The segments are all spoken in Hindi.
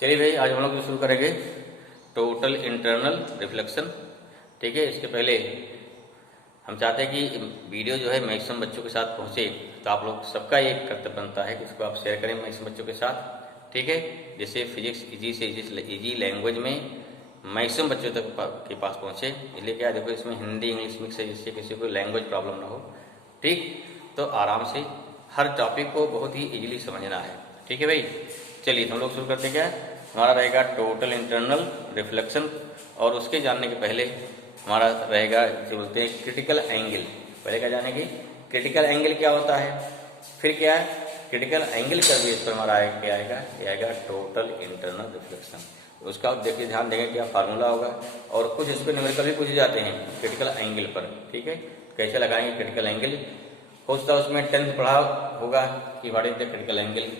चलिए भाई, आज हम लोग शुरू करेंगे टोटल इंटरनल रिफ्लेक्शन। ठीक है, इसके पहले हम चाहते हैं कि वीडियो जो है मैक्सिमम बच्चों के साथ पहुंचे, तो आप लोग सबका ये कर्तव्य बनता है कि इसको आप शेयर करें मैक्सिमम बच्चों के साथ। ठीक है, जैसे फिजिक्स इजी से इजी लैंग्वेज में मैक्सिमम बच्चों तक के पास पहुंचे। इसलिए क्या देखो, इसमें हिंदी इंग्लिश मिक्स है, जिससे किसी को लैंग्वेज प्रॉब्लम ना हो। ठीक, तो आराम से हर टॉपिक को बहुत ही इजीली समझना है। ठीक है भाई, चलिए हम लोग शुरू करते हैं। क्या हमारा रहेगा टोटल इंटरनल रिफ्लेक्शन, और उसके जानने के पहले हमारा रहेगा जो बोलते हैं क्रिटिकल एंगल। पहले क्या जानेंगे क्रिटिकल एंगल क्या होता है, फिर क्या क्रिटिकल एंगल का बेस पर हमारा क्या आएगा, ये आएगा टोटल इंटरनल रिफ्लेक्शन। उसका देखिए ध्यान देंगे क्या फार्मूला होगा, और कुछ इस पर न्यूमेरिकल भी पूछे जाते हैं क्रिटिकल एंगल पर। ठीक है, कैसे लगाएंगे क्रिटिकल एंगल, हो सकता है उसमें 10th पढ़ा होगा कि what is the critical angle,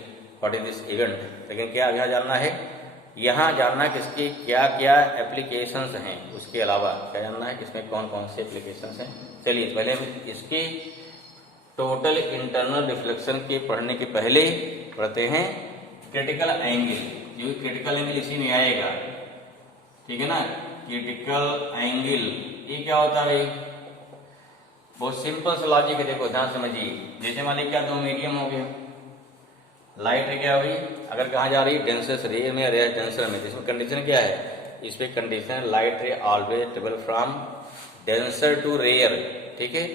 what is this event, लेकिन क्या यहाँ जानना है, यहाँ जानना कि इसके क्या क्या एप्लीकेशंस हैं, उसके अलावा क्या जानना है कि इसमें कौन कौन से एप्लीकेशंस हैं। चलिए पहले हम इसके टोटल इंटरनल रिफ्लेक्शन के पढ़ने के पहले पढ़ते हैं क्रिटिकल एंगल। जो क्रिटिकल एंगल इसी में आएगा, ठीक है ना। क्रिटिकल एंगल ये क्या होता है, बहुत सिंपल सा लॉजिक है, देखो ध्यान समझिए। जैसे मान लीजिए क्या दो मीडियम हो गया, लाइट रे क्या हुई, अगर कहाँ जा रही है डेंसर रे में, रे डेंसर में, इसमें कंडीशन क्या है, इस पे condition light ray always travel from denser to rarer. ठीक है,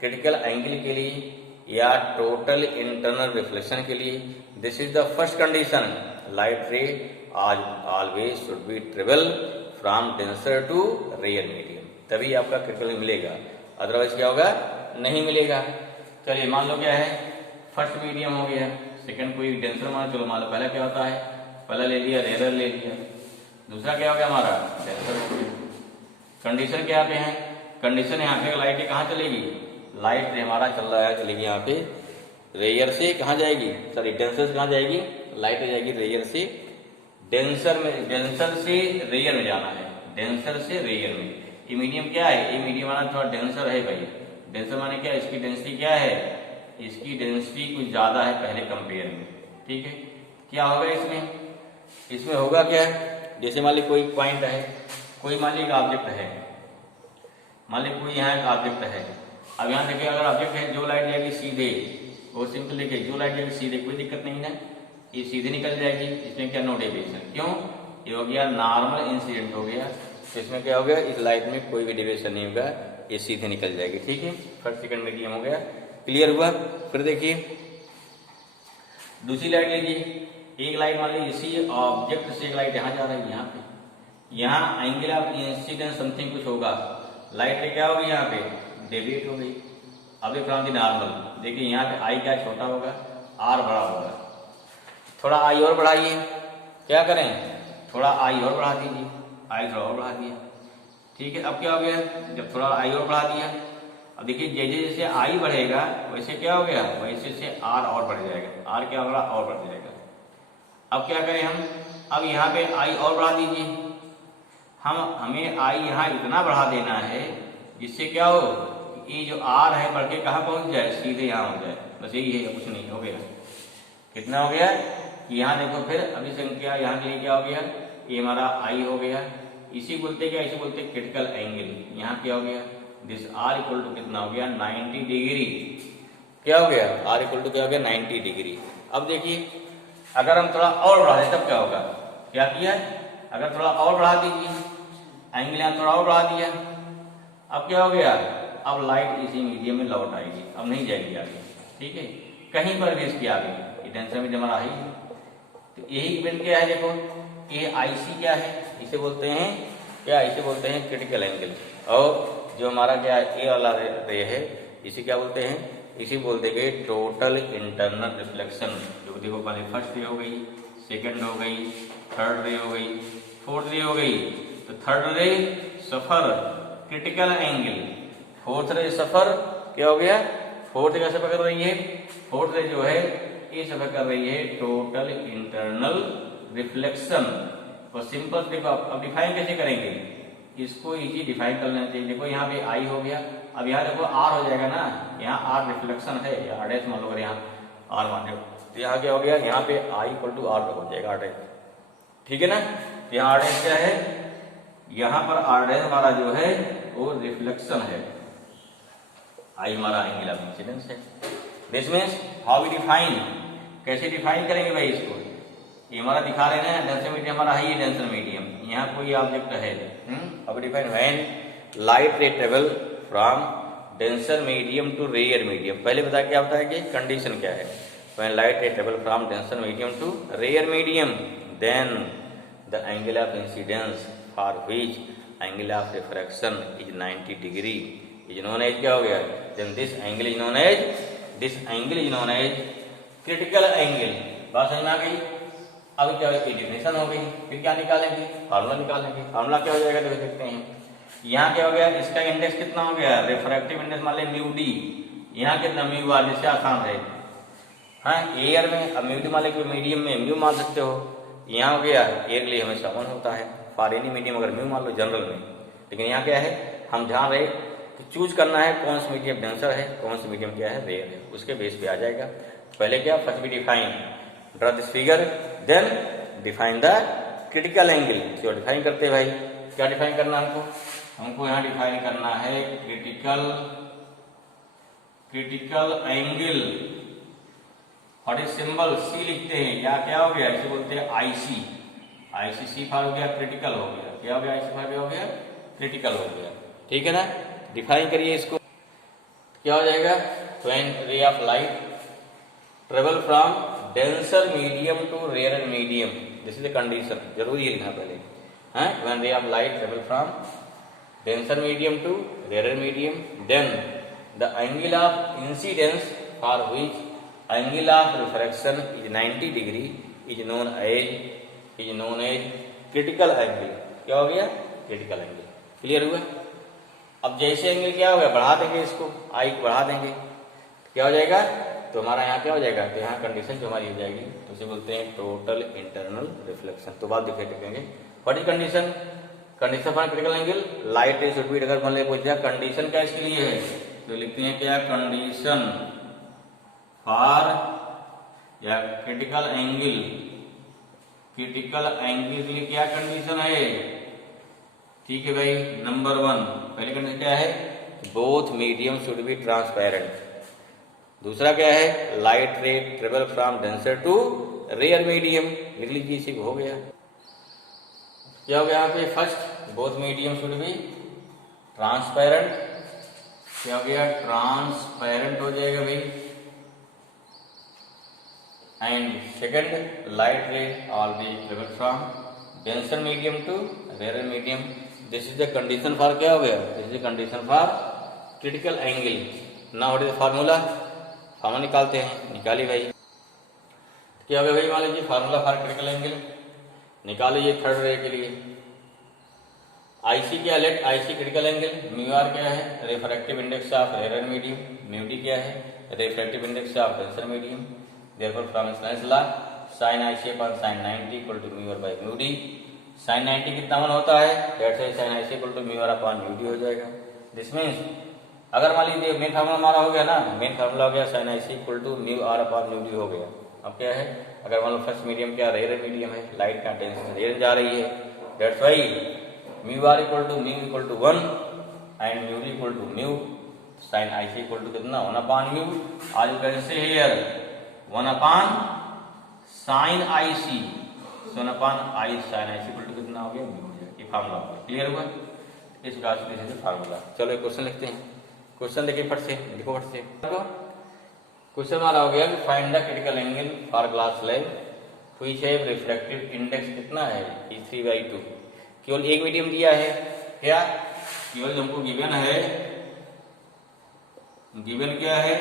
क्रिटिकल एंगल के लिए या टोटल इंटरनल रिफ्लेक्शन के लिए this is the first condition, light ray always should be travel from denser to rarer medium, तभी आपका क्रिटिकल मिलेगा, अदरवाइज क्या होगा, नहीं मिलेगा। चलिए मान लो क्या है, फर्स्ट मीडियम हो गया, सेकंड कोई डेंसर मान, चलो मान लो पहला क्या होता है, पहला ले लिया रेयर ले लिया, दूसरा क्या हो गया हमारा डेंसर हो गया। कंडीशन क्या पे है, कंडीशन यहाँ पे लाइट कहाँ चलेगी, लाइट रे हमारा चल रहा है, चलेगी यहाँ पे रेयर से कहाँ जाएगी, सॉरी डेंसर से कहाँ जाएगी, लाइट जाएगी रेयर से डेंसर में, डेंसर से रेयर में जाना है, डेंसर से रेयर में। ये मीडियम क्या है, ये मीडियम माना थोड़ा डेंसर है भाई, डेंसर माने क्या, इसकी डेंसिटी क्या है, इसकी डेंसिटी कुछ ज्यादा है पहले कंपेयर में। ठीक है, क्या होगा इसमें, इसमें होगा क्या, जैसे मान लीजिए कोई पॉइंट है, कोई मान लीजिए ऑब्जेक्ट है, मान लीजिए कोई यहाँ एक ऑब्जेक्ट है। अब यहाँ देखिए अगर ऑब्जेक्ट है, जो लाइट जाएगी सीधे, वो सिंपल देखिए जो लाइट जाएगी सीधे, कोई दिक्कत नहीं है, ये सीधे निकल जाएगी, इसमें क्या नो डेविएशन, क्यों, ये हो गया नॉर्मल इंसिडेंट हो गया, तो इसमें क्या हो गया, इस लाइट में कोई भी डेविएशन नहीं होगा, ये सीधे निकल जाएगी। ठीक है, फर्स्ट सेकंड मीडियम हो गया, क्लियर हुआ। फिर देखिए दूसरी लाइट लीजिए, एक लाइट मान लीजिए इसी ऑब्जेक्ट से एक लाइट यहाँ जा रही है, यहाँ पे, यहाँ एंगल ऑफ इंसिडेंस समथिंग कुछ होगा, लाइट क्या होगी यहाँ पे डेविएट हो गई। अब फ्रॉम दी नॉर्मल, देखिए यहाँ पे आई क्या छोटा होगा, आर बड़ा होगा, थोड़ा आई और बढ़ाइए, क्या करें, थोड़ा आई और बढ़ा दीजिए, आई थोड़ा और बढ़ा दिया। ठीक है, अब क्या हो गया, जब थोड़ा आई और बढ़ा दिया, अब देखिए जैसे जैसे आई बढ़ेगा वैसे क्या हो गया, वैसे से आर और बढ़ जाएगा, आर क्या होगा और बढ़ जाएगा। अब क्या करें हम, अब यहाँ पे आई और बढ़ा दीजिए, हमें आई यहाँ इतना बढ़ा देना है जिससे क्या हो, ये जो आर है बढ़ के कहाँ पहुंच जाए, सीधे यहाँ हो जाए, बस यही है, कुछ नहीं हो गया। कितना हो गया कि यहाँ देखो, फिर अभी संख्या यहाँ के लिए क्या हो गया, ये हमारा आई हो गया, इसी बोलते क्या, इसी बोलते क्रिटिकल एंगल। यहाँ क्या हो गया, दिस आर इक्वल टू कितना हो गया 90 डिग्री, क्या हो गया, आर इक्वल टू क्या हो गया 90 डिग्री। अब देखिए अगर हम थोड़ा और बढ़ा दें तब क्या होगा, क्या किया, अगर थोड़ा और बढ़ा दीजिए एंगल, यहाँ थोड़ा और बढ़ा दिया, अब क्या हो गया, अब लाइट इसी मीडियम में लौट आएगी, अब नहीं जाएगी आगे। ठीक है, कहीं पर भी इसकी आगे टेंशन में जमा रही, तो यही इवेंट क्या है, देखो ये आईसी क्या है, इसे बोलते हैं क्या, इसे बोलते हैं क्रिटिकल एंगल। और जो हमारा क्या ए वाला रे है, इसे क्या बोलते हैं, इसी बोलते गए टोटल इंटरनल रिफ्लेक्शन। जो देखो पहले फर्स्ट रे हो गई, सेकंड हो गई, थर्ड रे हो गई, फोर्थ रे हो गई, तो थर्ड रे सफर क्रिटिकल एंगल, फोर्थ रे सफर क्या हो गया, फोर्थ क्या सफर कर रही है, फोर्थ रे जो है ये सफर कर रही है टोटल इंटरनल रिफ्लेक्शन। और सिंपल देखो अब डिफाइन कैसे करेंगे, इसको इजी डिफाइन कर लेना चाहिए। देखो यहाँ पे आई हो गया, अब यहाँ देखो आर हो जाएगा ना, यहाँ आर रिफ्लेक्शन है, या आर डैश मान लो, अगर यहाँ आर मान लो, तो यहाँ क्या हो गया, यहाँ पे आई इक्वल टू आर हो जाएगा, आर डैश ठीक है ना। यहाँ आर डैश क्या है, यहाँ पर आर डैश हमारा जो है वो रिफ्लेक्शन है, आई हमारा एंगल ऑफ इंसिडेंस है। This means how we define, कैसे डिफाइन करेंगे भाई इसको, ये हमारा दिखा रहे हैं डेंसर मीडियम हमारा है, ये डेंसर मीडियम, यहाँ कोई ऑब्जेक्ट है, how we define when light ray travel from denser medium to rarer medium. पहले बता क्या होता है कि कंडीशन क्या है, when light ray travel from denser medium to rarer medium then the angle of incidence for which angle of refraction is 90 degree is known as, क्या हो गया, then this angle is known as, this angle is known as critical angle. बात समझ में आ गई। अब क्या है, डेफिनेशन हो गई, फिर क्या निकालेंगे, फार्मूला निकालेंगे। फार्मूला क्या हो जाएगा तो देखते हैं। यहाँ क्या हो गया, इसका इंडेक्स कितना हो गया, रिफ्रैक्टिव इंडेक्स मान लें म्यू डी, यहाँ कितना म्यू आर, जिससे आसान है, हाँ एयर में, अब म्यू डी मान लें, मीडियम में म्यू मान सकते हो, यहाँ हो गया एयर के लिए हमेशा 1 होता है, फॉर एनी मीडियम अगर म्यू मान लो जनरल में। लेकिन यहाँ क्या है, हम जहाँ रहे तो चूज करना है कौन सा मीडियम डेंसर है, कौन सा मीडियम क्या है रेयर है, उसके बेस पे आ जाएगा। पहले क्या, first we define, draw this figure, then define the critical angle. क्यों डिफाइन करते हैं भाई, क्या डिफाइन करना हमको, हमको यहाँ डिफाइन करना है क्रिटिकल एंगल, और इस सिंबल सी लिखते हैं, या क्या हो गया, इसे बोलते हैं आईसी, आईसीसी फार हो गया, क्रिटिकल हो गया, क्या हो गया, आईसी फार हो गया, क्रिटिकल हो गया, ठीक है ना। डिफाइन करिए इसको, क्या हो जाएगा, when ray of light travel from denser medium to rarer medium, this is the condition, जरूरी है लिखना पहले, हाँ, when ray of light travel from denser medium to rarer medium then the angle of incidence for which angle of refraction is 90 degree is known as critical angle. क्या हो गया, क्रिटिकल एंगल। क्लियर हुआ। अब जैसे एंगल क्या होगा, बढ़ा देंगे इसको, आई को बढ़ा देंगे, क्या हो जाएगा, तो हमारा यहाँ क्या हो जाएगा, तो यहाँ कंडीशन जो हमारी हो जाएगी, तो उसे बोलते हैं टोटल इंटरनल रिफ्लेक्शन। तो बात देखेंगे what is condition, condition for critical angle, light रे शुड बी, अगर मान ले पूछ दिया कंडीशन क्या इसके लिए है, तो लिखते हैं क्या, कंडीशन फॉर या क्रिटिकल एंगल, क्रिटिकल एंगल के लिए क्या कंडीशन है, ठीक है भाई। नंबर 1 पहली कंडीशन क्या है, both medium should be transparent. दूसरा क्या है, light ray travel from denser to rarer medium, लिख लीजिए, इसी को हो गया। क्या हो गया यहाँ पे, first both medium should be transparent, क्या हो गया, ट्रांसपेरेंट हो जाएगा भाई। And second, light ray always travel from denser medium to rarer medium, this is the condition for, क्या हो गया, this is the condition for critical angle. Now what is the formula, formula निकालते हैं, निकालिए भाई। क्या हो गया भाई, मान लीजिए फार्मूला फॉर क्रिटिकल एंगल निकालिए थर्ड रे के लिए। आईसी क्या, let IC critical angle, mu R क्या है, refractive index of rarer medium, mu D क्या है, refractive index of denser medium, therefore from Snell's law sin IC upon sin 90 equal to mu R by mu D. sin 90 कितना वन होता है, that's why sin IC equal to mu R upon mu D हो जाएगा। दिस मींस अगर मान लीजिए मेन फार्मूला हमारा हो गया ना, मेन फार्मूला हो गया sin IC equal to mu R upon mu D हो गया। अब क्या है, अगर मान लो फर्स्ट मीडियम क्या, रेयर मीडियम है, लाइट का टेंशन रेयर जा रही है, that's why mu R equal to mu equal to 1 and mu D equal to mu, sin IC equal to कितना, 1 अपॉन म्यू, आज you can say here 1 upon sin IC, 1 upon I sin IC equal to कितना हो गया, म्यू हो गया। ये फार्मूला हो गया, क्लियर हुआ। इस प्रकार से फार्मूला। चलो एक क्वेश्चन लिखते हैं, क्वेश्चन देखिए फट से, लिखो फट से। क्वेश्चन हमारा हो गया, find the critical angle for glass slab which have refractive index कितना है, 3/2। केवल एक मीडियम दिया है, क्या केवल हमको गिवन है, गिवन क्या है,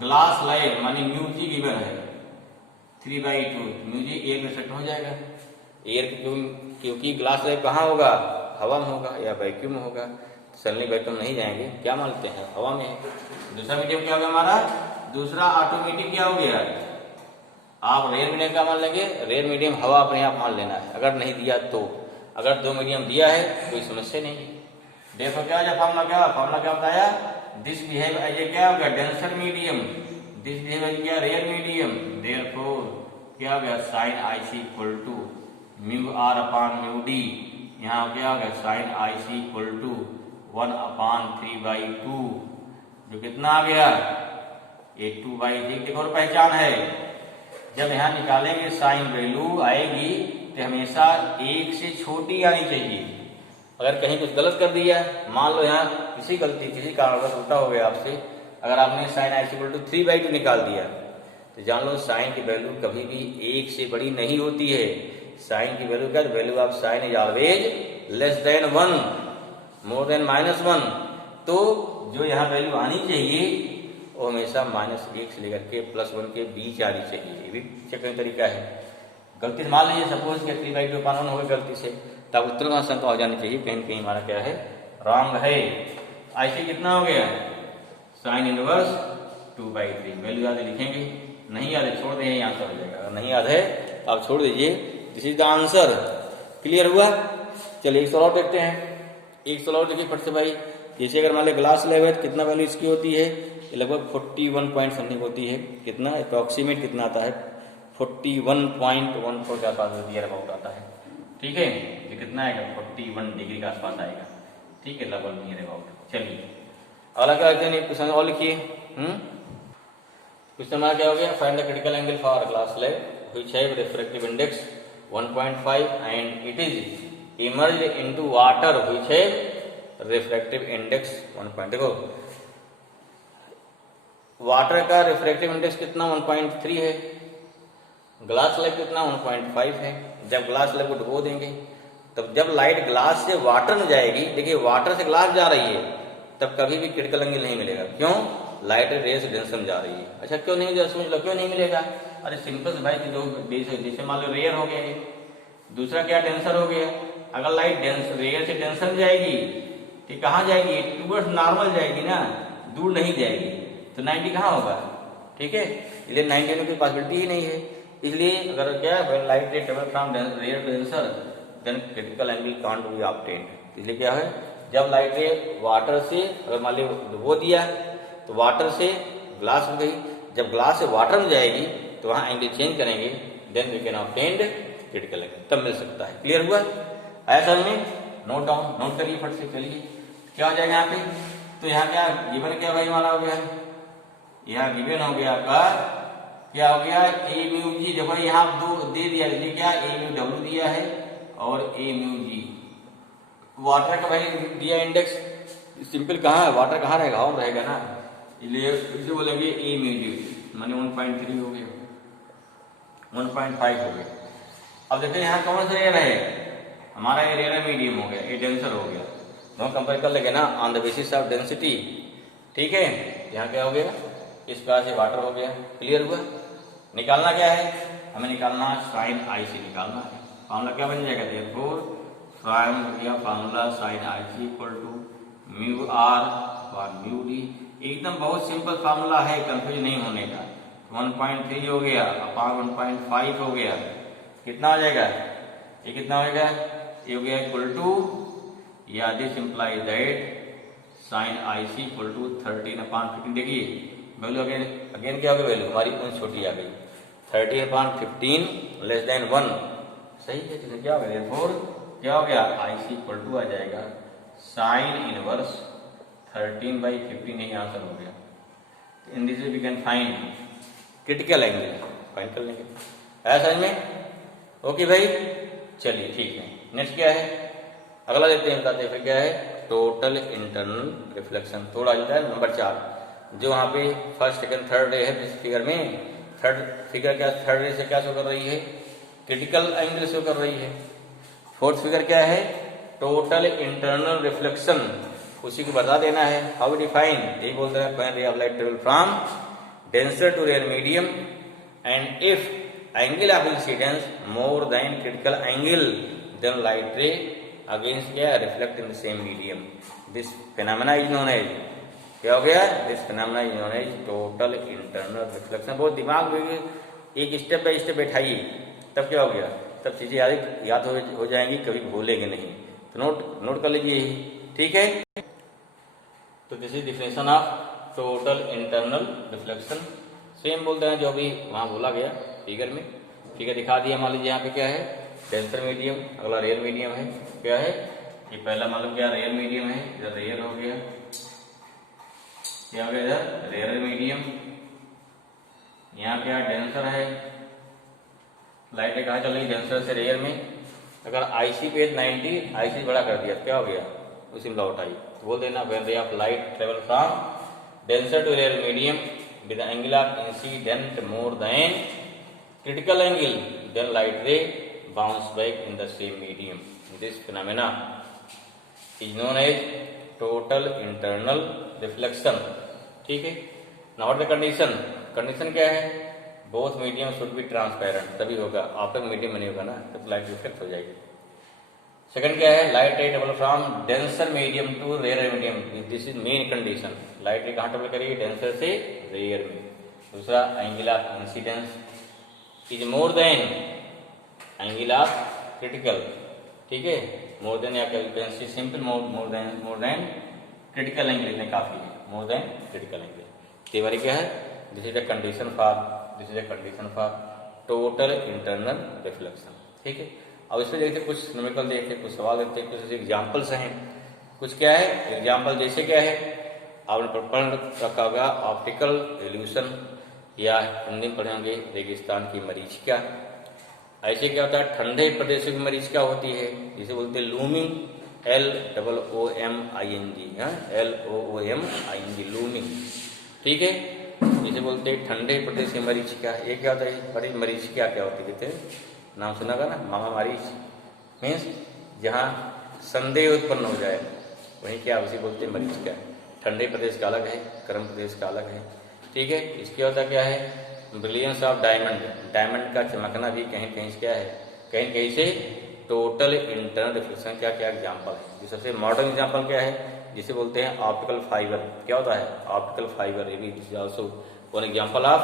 ग्लास स्लैब मानी म्यू जी गिवन है 3/2, म्यू जी एयर रिफ्लेक्ट हो जाएगा, एयर क्योंकि ग्लास स्लैब कहाँ होगा, हवा में होगा या वैक्यूम में होगा, सडनली वैक्यूम नहीं जाएंगे, क्या मानते हैं, हवा में है। दूसरा मीडियम क्या होगा हमारा, दूसरा ऑटोमेटिक क्या हो गया, आप रेयर मीडियम क्या मान लेंगे, रेयर मीडियम हवा अपने आप मान लेना है, अगर नहीं दिया तो, अगर 2 मीडियम दिया है कोई समस्या नहीं है। देखो क्या है फार्मूला, क्या बताया, दिस बिहेव एज ए क्या हो गया, denser medium, this behave as क्या, रेयर मीडियम, देयरफॉर क्या हो गया, sin IC equal to mu R upon mu D, यहाँ क्या हो गया sine I C equal to 1/3/2, जो कितना आ गया ये 2/3। एक और पहचान है, जब यहाँ निकालेंगे साइन वैल्यू आएगी तो हमेशा 1 से छोटी आनी चाहिए। अगर कहीं कुछ गलत कर दिया, मान लो यहाँ किसी कारणवश उल्टा हो गया आपसे, अगर आपने साइन आई इक्वल टू 3/2 निकाल दिया तो जान लो साइन की वैल्यू कभी भी 1 से बड़ी नहीं होती है। साइन की वैल्यू क्या, value of sine is always less than 1, more than -1। तो जो यहाँ वैल्यू आनी चाहिए वो हमेशा -1 से लेकर के +1 के बीच आनी चाहिए। ये भी चेक करने तरीका है। गलती से मान लीजिए सपोज कि 3/2 अपान 1 हो गया गलती से, तब उत्तर का शंका हो जानी चाहिए कहीं कहीं हमारा क्या है रॉन्ग है। ऐसे कितना हो गया साइन इनवर्स 2/3। वैल्यू याद लिखेंगे, नहीं याद है छोड़ दें, यही आंसर हो जाएगा। अगर नहीं याद है तो आप छोड़ दीजिए, this is the answer. Clear हुआ? चलिए एक सवाल और देखते हैं। एक सवाल और देखिए फट से भाई। जैसे अगर मान लिया ग्लास लेवल कितना वैल्यू इसकी होती है, लगभग 41 पॉइंट समथिंग होती है। कितना अप्रोक्सीमेट कितना आता है 41.14 के आसपास अबाउट आता है। ठीक है, ये कितना आएगा 41 डिग्री के आसपास आएगा। ठीक है, लगभग नियर अबाउट। चलिए अगला क्या कहते हैं, क्वेश्चन और लिखिए। क्वेश्चन हमारा क्या हो गया, find the critical angle for glass slab which have refractive index 1.5 and it is emerged into water which have refractive index 1. देखो वाटर का रिफ्रैक्टिव इंडेक्स कितना 1.3 है, ग्लास स्लैब कितना 1.5 है। जब ग्लास स्लैब को डुबो देंगे तब जब लाइट ग्लास से वाटर में जाएगी, देखिए वाटर से ग्लास जा रही है, तब कभी भी क्रिटिकल एंगल नहीं मिलेगा। क्यों? लाइट रेस डेंसर में जा रही है। अच्छा क्यों नहीं जा, समझ लो क्यों नहीं मिलेगा। अरे सिंपल से भाई, जो जैसे मान लो रेयर हो गया है, दूसरा क्या डेंसर हो गया। अगर लाइट रेयर से डेंसर में जाएगी तो कहाँ जाएगी, टूवर्ड्स नॉर्मल जाएगी ना, दूर नहीं जाएगी, तो 90 कहाँ होगा। ठीक है, इसलिए 90 होने की पॉसिबिलिटी ही नहीं है। इसलिए अगर क्या when light ray travel from rarer to denser then critical angle can't be obtained. इसलिए क्या है, जब लाइट रे वाटर से अगर मान लो डुबो दिया तो वाटर से ग्लास में गई, जब ग्लास से वाटर में जाएगी तो वहां एंगल चेंज करेंगे, then we can obtained critical angle, तब मिल सकता है। क्लियर हुआ? आया समझ में? नोट डाउन, नोट करिए फट से। चलिए क्या हो जाएगा यहाँ पे, तो यहाँ क्या गिवन क्या भाई हमारा हो गया, यहाँ गिवन हो गया आपका क्या हो गया ए म्यू जी। देखो यहाँ दो दे दिया, देखिए क्या ए म्यू डब्ल्यू दिया है और ए म्यू जी। वाटर का भाई दिया इंडेक्स, सिंपल कहाँ है, वाटर कहाँ रहेगा, हवा में रहेगा ना, इसलिए इसे बोलेंगे ए म्यू जी, माने 1.3 हो गया, 1.5 हो गया। अब देखिए यहाँ कौन सा एरिया है, हमारा एरिया मीडियम हो गया, ये डेंसर हो गया, दोनों कंपेयर कर लेंगे ना on the basis of density. ठीक है, यहाँ क्या हो गया, इस प्रकार से वाटर हो गया। क्लियर हुआ? निकालना क्या है, हमें निकालना साइन आई सी निकालना है। फॉर्मूला क्या बन जाएगा, therefore formula sine I C equal to mu R और म्यू डी। एकदम बहुत सिंपल फॉर्मूला है, कंफ्यूज नहीं होने का। 1.3 हो गया अपान 1.5 हो गया, कितना हो जाएगा, ये कितना हो जाएगा, ये हो गया इक्वल टू, या this implies that sine I C equal to 13/15। देखिए वैल्यू अगेन क्या हो गया, वैल्यू हमारी कौन छोटी आ गई, 13/15 लेस देन 1। सही है, तो क्या हो गया, फोर क्या हो गया, आई सी इक्वल टू आ जाएगा साइन इनवर्स 13/15, यही आंसर हो गया। In this we can find critical angle, find कर लेंगे। है समझ में? ओके भाई, चलिए ठीक है। नेक्स्ट क्या है, अगला देखते हैं, बताते हैं फिर क्या है, टोटल इंटरनल रिफ्लेक्शन। थोड़ा नंबर 4, जो वहाँ पे फर्स्ट सेकंड थर्ड रे है इस फिगर में, थर्ड फिगर क्या, थर्ड रे से क्या शो कर रही है, क्रिटिकल एंगल शो कर रही है। फोर्थ फिगर क्या है, टोटल इंटरनल रिफ्लेक्शन, उसी को बता देना है। हाउ डिफाइन, यही बोलते हैं when ray of light travel from denser to rarer medium and if angle of incidence more than critical angle then light ray against क्या reflect in the same medium. This phenomena is known as, क्या हो गया, this phenomena is known as total internal reflection. बहुत दिमाग में एक स्टेप बाय स्टेप बैठाइए, तब क्या हो गया, तब चीजें याद हो जाएंगी, कभी भूलेंगे नहीं। तो नोट कर लीजिए, ठीक है। तो this is definition of total internal reflection. Same बोलते हैं जो भी वहां बोला गया फिगर में, फिगर दिखा दिया। मान लीजिए यहाँ पे क्या है, डेंसर मीडियम, अगला रेयर मीडियम है। क्या है ये पहला मालूम क्या रेयर मीडियम है, इधर रेयर हो गया, क्या हो गया इधर रेयर मीडियम, यहाँ क्या डेंसर है, लाइट कहाँ चल रही डेंसर से रेयर में। अगर आईसी पेज 90 आईसी बड़ा कर दिया क्या हो गया, उसी में लौट आई, तो बोल देना when ray of light travel from denser to rarer medium with angle of incident more than critical angle, then light ray bounce back in the same medium. This phenomena is known as total internal reflection. ठीक है। Now what the condition? Condition क्या है, both medium should be transparent, तभी होगा, ऑप्टिक मीडियम नहीं होगा ना तो लाइट रिफ्लेक्ट हो जाएगी। सेकंड क्या है, light ray travel from denser medium to rarer medium, this is main condition. Light ray कहाँ ट्रेवल करेगी, डेंसर से रेयर में। दूसरा angle of incidence is more than angle of critical, ठीक है, मोर देन या calculation simple more than critical angle, इतने काफी है, मोर देन क्रिटिकल एंगल। तेवारी क्या है, this is the condition for total internal reflection. ठीक है। अब इसमें देखते कुछ न्यूमेरिकल देखते, कुछ सवाल देखते, कुछ एग्जाम्पल्स हैं, कुछ क्या है एग्जाम्पल, जैसे क्या है आपने पढ़ रखा होगा ऑप्टिकल इल्यूशन, या हिंदी में पढ़ेंगे रेगिस्तान की मरीचिका। ऐसे क्या होता है, ठंडे प्रदेशों की मरीचिका होती है, जिसे बोलते हैं लूमिंग, LOOMING, लूमिंग। ठीक है, जिसे बोलते हैं ठंडे प्रदेश की मरीचिका। ये क्या होता है, बड़ी मरीचिका क्या होती है, कहते हैं नाम सुना होगा ना, मामा मरीच, मीन्स जहाँ संदेह उत्पन्न हो जाए वहीं क्या उसी बोलते हैं मरीचिका। ठंडे प्रदेश का अलग है, गर्म प्रदेश का अलग है। ठीक है। इसके होता क्या है, ब्रिलियंस ऑफ डायमंड, डायमंड का चमकना भी कहीं कहीं से क्या है, कहीं कहीं से टोटल इंटरनल रिफ्लेक्शन। क्या क्या एग्जांपल है, जो सबसे मॉडर्न एग्जांपल क्या है, जिसे बोलते हैं ऑप्टिकल फाइबर। क्या होता है ऑप्टिकल फाइबर, ये भी also one example of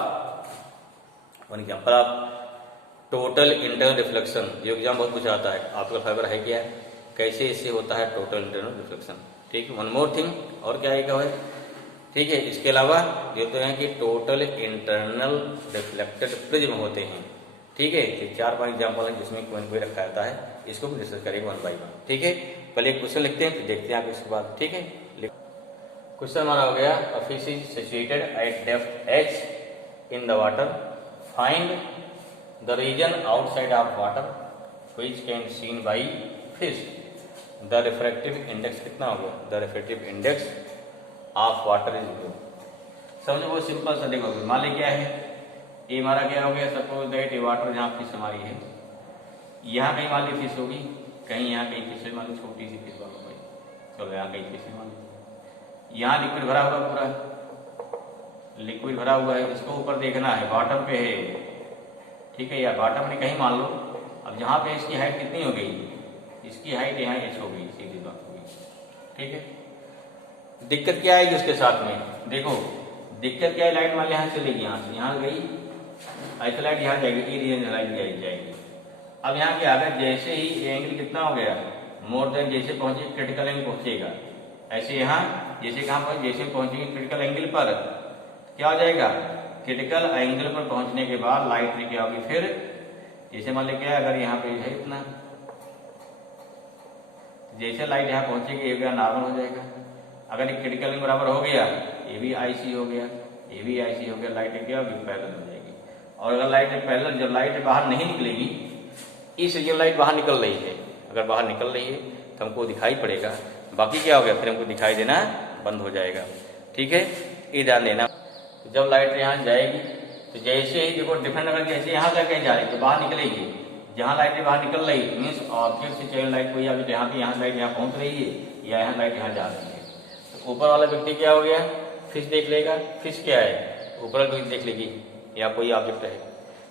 total internal reflection. ये एग्जाम बहुत पूछा आता है, ऑप्टिकल फाइबर है क्या, कैसे इससे होता है टोटल इंटरनल रिफ्लेक्शन। ठीक है। वन मोर थिंग, और क्या है, ठीक है, इसके अलावा देखते हैं कि टोटल इंटरनल रिफ्लेक्टेड प्रिज्म होते हैं। ठीक है, 4-5 एग्जाम्पल है जिसमें कोई रखा जाता है, इसको भी डिस्कस करेंगे 1 बाय 1। ठीक है, पहले एक क्वेश्चन लिखते हैं फिर देखते हैं आप इसके बाद। ठीक है, क्वेश्चन हमारा हो गया, a fish is situated at depth h in the water, find the region outside of water which can seen by fish. The refractive index कितना हो गया, the refractive index of water is blue. समझो वो सिंपल सा, देखो मान ली क्या है, ये हमारा क्या हो गया, सपोज दैट ये वाटर जहाँ फिश हमारी है, यहाँ कहीं मान ली फिश होगी, कहीं यहाँ कहीं फिश है, मान ली छोटी सी फिश वाला भाई, चलो यहाँ कहीं फिश है मान ली, यहाँ लिक्विड भरा हुआ पूरा, लिक्विड भरा हुआ है, इसको ऊपर देखना है, बॉटम पे है। ठीक है, या बॉटम में कहीं मान लो, अब जहाँ पे इसकी हाइट कितनी हो गई, इसकी हाइट यहाँ h हो गई, सीधी बात हो गई। ठीक है, दिक्कत क्या आएगी उसके साथ में, देखो दिक्कत क्या है, लाइट मान ली यहाँ चलेगी, यहाँ से यहाँ गई, ऐसे लाइट यहाँ जाएगी, ये रीजन लाइट जाएगी। अब यहाँ क्या अगर जैसे ही एंगल कितना हो गया, मोर देन, जैसे पहुंचे क्रिटिकल एंगल पहुंचेगा, ऐसे यहाँ जैसे कहाँ पर जैसे पहुंचेगी क्रिटिकल एंगल पर, क्या हो जाएगा, क्रिटिकल एंगल पर पहुंचने के बाद लाइट रे क्या होगी, फिर जैसे मान ली क्या अगर यहाँ पे है इतना, जैसे लाइट यहाँ पहुंचेगी ये नॉर्मल हो जाएगा। अगर ये क्रिटिकल एंगल बराबर हो गया, ये भी आईसी हो गया, ये भी आईसी हो गया, लाइट क्या होगी, पैरेलल हो जाएगी। और अगर लाइट पैरेलल, जब लाइट बाहर नहीं निकलेगी, इस रीजन लाइट बाहर निकल रही है, अगर बाहर निकल रही है तो हमको दिखाई पड़ेगा, बाकी क्या हो गया, फिर हमको दिखाई देना बंद हो जाएगा। ठीक है, ये ध्यान देना। जब लाइट यहाँ जाएगी तो जैसे ही देखो डिफरेंट, अगर जैसे यहाँ तक कहीं जा रही तो बाहर निकलेगी, जहाँ लाइट बाहर निकल रही मीन्स ऑब्जेक्ट से चाहे लाइट कोई अभी यहाँ की, यहाँ लाइट यहाँ पहुंच रही है या यहाँ लाइट यहाँ जा रही है, तो ऊपर वाला व्यक्ति क्या हो गया, फिश देख लेगा, फिश क्या है ऊपर वाला व्यक्ति देख लेगी या कोई ऑब्जेक्ट है।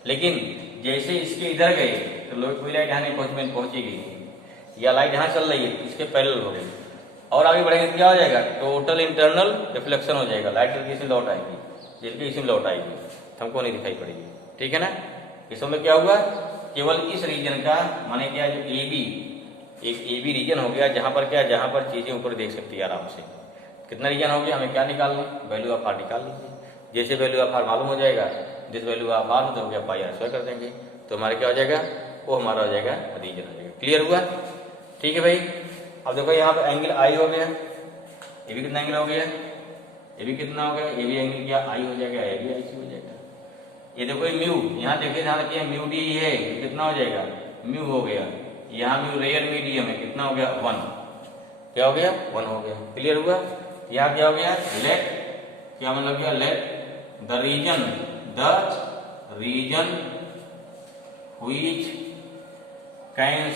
लेकिन जैसे इसके इधर गए तो लोग कोई लाइट यहाँ नहीं पहुंचेगी, या लाइट यहाँ चल रही है इसके पैरेलल हो गई, और आगे बढ़ेंगे क्या हो जाएगा, टोटल इंटरनल रिफ्लेक्शन हो जाएगा, लाइट जल्दी से लौट आएगी, जल्दी इसी में लौट आएगी, हमको नहीं दिखाई पड़ेगी। ठीक है ना, इसमें मतलब क्या हुआ, केवल इस रीजन का माने क्या, जो एक ए बी रीजन हो गया, जहां पर क्या, जहां पर चीजें ऊपर देख सकती है आराम से। कितना रीजन हो गया, हमें क्या निकालना, वैल्यू ऑफ आर निकाल लीजिए। जैसे वैल्यू ऑफ आर मालूम हो जाएगा, जिस वैल्यू ऑफ आर तो हो गया पाई आर स्क्वायर कर देंगे, तो हमारे क्या हो जाएगा, वो हमारा हो जाएगा रीजन हो जाएगा। क्लियर हुआ? ठीक है भाई। अब देखो यहाँ पे एंगल आई हो गया, ये भी कितना एंगल हो गया, ये भी कितना हो गया, ये भी एंगल क्या आई हो जाएगा, ये भी आई सी हो जाएगा। ये देखो ये म्यू, यहाँ देखिए ध्यान रखिए म्यू डी है, कितना हो जाएगा, म्यू हो गया। यहाँ म्यू रेयर मीडियम है, कितना हो गया 1, क्या हो गया 1 हो गया। क्लियर हुआ? यहाँ क्या हो गया, लेट, क्या मतलब क्या, let the region which can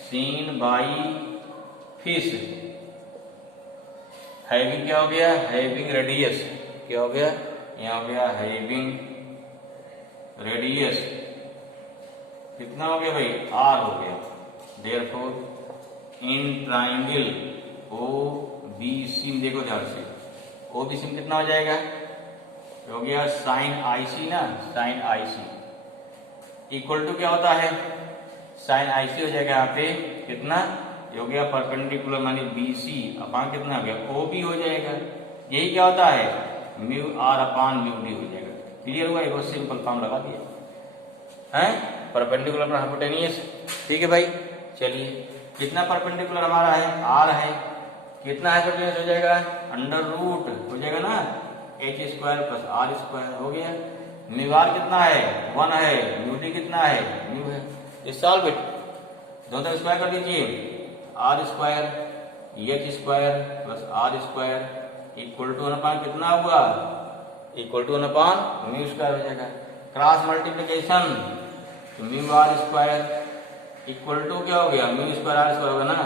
seen by fish having, क्या हो गया, हैविंग रेडियस, क्या हो गया, यहाँ हो गया हैविंग रेडियस, कितना हो गया भाई, आर हो गया। Therefore in triangle O B C, देखो ध्यान से, ओ बी सी कितना हो जाएगा, हो गया साइन आई सी ना, sine I C equal to क्या होता है, साइन आई सी हो जाएगा यहाँ पे कितना, हो गया परपेंडिकुलर मानी बी सी अपान कितना हो गया, ओ बी हो जाएगा। यही क्या होता है, mu R upon mu D हो जाएगा। क्लियर हुआ? एक सिंपल फॉर्म लगा दिया है, परपेंडिकुलर पर हाइपोटेनियस। ठीक है भाई, चलिए कितना परपेंडिकुलर हमारा है, आर है, कितना हाइपोटेनियस हो जाएगा, अंडर रूट हो जाएगा ना, H square plus R square हो गया। म्यू आर कितना है 1 है, म्यू डी कितना है म्यू है। इस सॉल्व इट, दोनों तरफ स्क्वायर कर दीजिए, R square H square plus R square equal to 1 upon कितना हुआ, equal to 1 upon mu square हो जाएगा। क्रॉस मल्टीप्लीकेशन तो mu R square equal to क्या हो गया, म्यू स्क्वायर आर स्क्वायर होगा ना,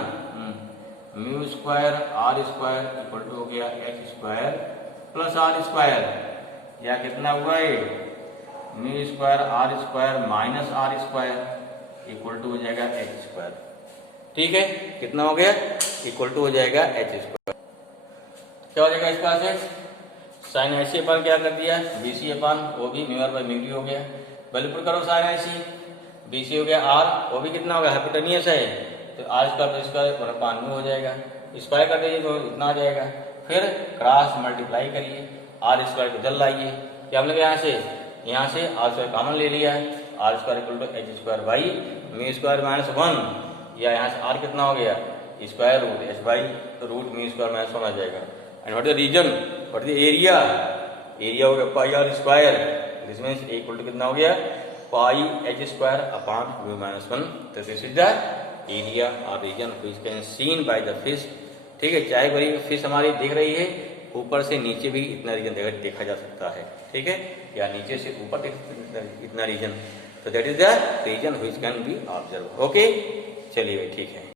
mu square R square equal to हो गया H square plus R square, या कितना हुआ ये, mu square R square minus R square equal to हो जाएगा एच स्क्वायर। ठीक है, कितना हो गया, इक्वल टू हो जाएगा एच स्क्वायर। क्या हो जाएगा इस पास से, साइन आई सी अपान क्या कर दिया, बी सी अपान वो भी mu R by mu D हो गया। वैल्यू पुट करो, sine I C B C हो गया आर, वो भी कितना हो गया हाइपोटेनियस है, तो R square square 1 upon mu हो जाएगा। स्क्वायर कर दीजिए तो इतना आ जाएगा, फिर क्रॉस मल्टीप्लाई करिए, आर स्क्वायर को इधर लाइए, क्या मतलब यहाँ से आर स्क्वायर कॉमन ले लिया है, R square equal to H square by mu square minus 1, या यहाँ से आर कितना हो गया, square root H by root mu square minus 1 आ जाएगा। And what the region, what the area, area हो गया pi R square, this means equal to कितना हो गया, pi H square upon mu minus 1, तो दिस इज द एरिया और region which can scene by the fish. ठीक है, चाहे बड़ी फिश हमारी दिख रही है, ऊपर से नीचे भी इतना रीजन देखा जा सकता है। ठीक है, या नीचे से ऊपर इतना रीजन, तो that is the region which can be observe. Okay, चलिए भाई ठीक है।